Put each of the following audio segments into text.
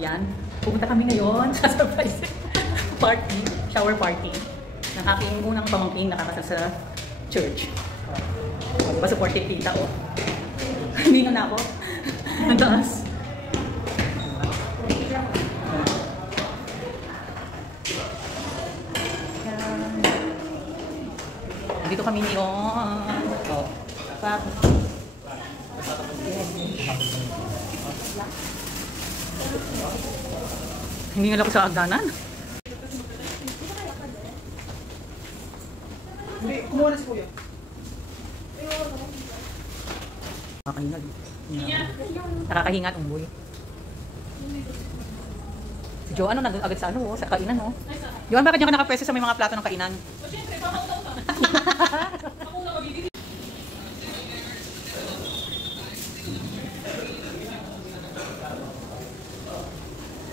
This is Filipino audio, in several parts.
Yan. Pupunta kami ngayon sa surprise party, shower party ng aking unang pamangkin nakakasal sa church. Diba supportive tita o? Hindi na ako. Ang taas. Dito kami ngayon. Oh. Hindi nga ako sa agdanan. Hindi, kumuha na si Kuya. Nakakahingat. Nakakahingat, umboy. Si Jo, ano, nag-agad sa ano, sa kainan, oh. Joan, bakit niya ka nakapwesto sa may mga plato ng kainan? O, syempre, papautaw ka. Ako na mabibigil.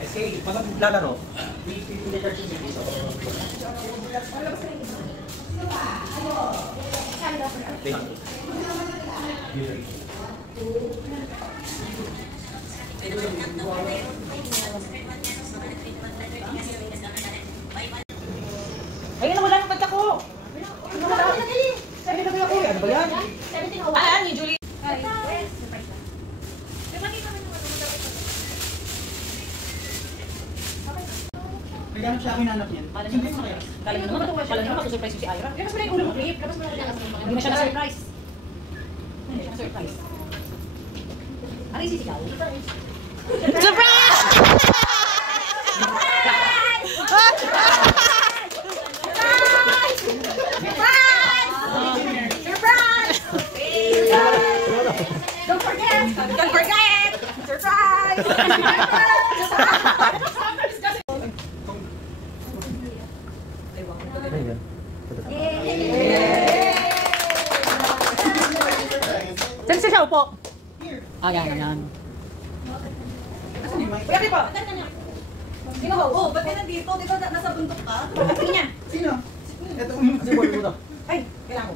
SK, pag naglalaro, hindi ka siya dito. Ayun na, wala yung kanta ko. Sabi na ba ako? Ano ba yan? Ah, ni Julie. Naghanap siya ako hinanap niyan. Hindi mo kaya. Kala nyo naman masusurprise si Ira. Labas mo na yung ulo mo, Rip. Labas mo na yung Hindi na siya na-surprise. Hindi siya na-surprise. Ano yung sisigaw? Surprise! Don't forget! Don't forget! Surprise! Saan siya upo? Ayan. Kuya Ripo! Sino ba? Oh, ba't ka nandito? Di ba nasa bundok ka? Tingin niya. Sino? Ito, umuha. Ay, kailangan ko.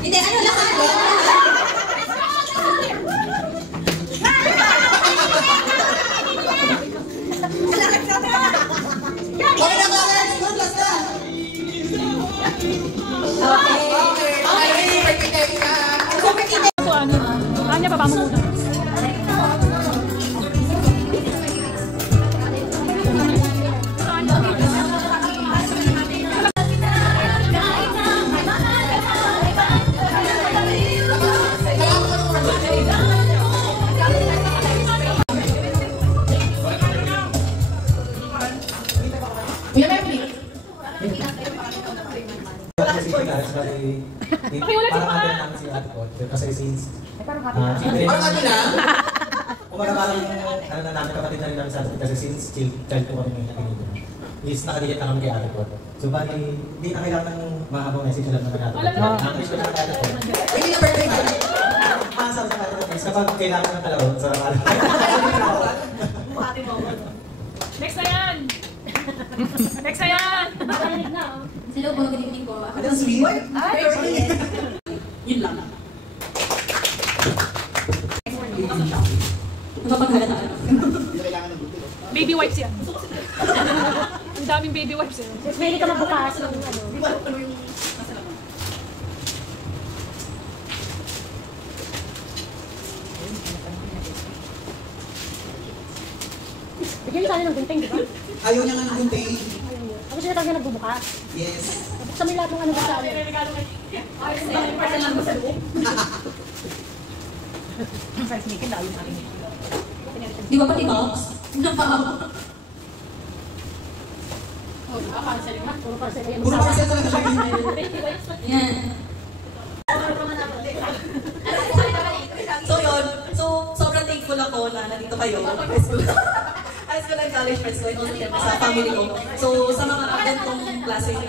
Hindi, ano lang ako? Anya, baba mo muna. Parang atin lang si Ate Paul. Kasi since... Parang atin lang? Kumbaga parang ano na namin, kapatid na rin namin sa atin. Kasi since child ko kami ngayon nakinito. Is nakadikit na kami kay Ate Paul. So bali, hindi na kailangan ng mahabang message lang naman natin. Ang wish ko lang kay Ate Paul. Hindi na birthday ba? Masasabi sa Ate Paul is kapag kailangan ng kalaro sa kalaro. Next na yan! Next na yan! Sino po nagdinig ko? Ano sweet? Ay, Yun lang. Baby wipes yan. Ang daming baby wipes yan. Pwede ka magbukas ng ano. Bigyan niyo sana ng gunting, di ba? Ayaw niya nga ng gunting. Ako siya talaga nagbubukas. Yes. Buksan mo lahat ng ano sa amin. Parang mo sa loob. Friends meeting, lalo sa akin. Di ba pati box? Puro parcel yan. Puro parcel talaga siya. Yan. So yun, so sobrang thankful ako na nandito kayo. High school and college friends ko and also syempre sa family ko. So sa mga ganitong klase ng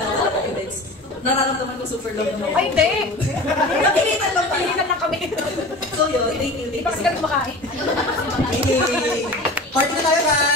events, nararamdaman ko super love nyo. Ay, hindi! Nakikita lang Pilihan lang kami. So yun, thank you. Di ba kasi kami kumakain? Party na tayo, guys!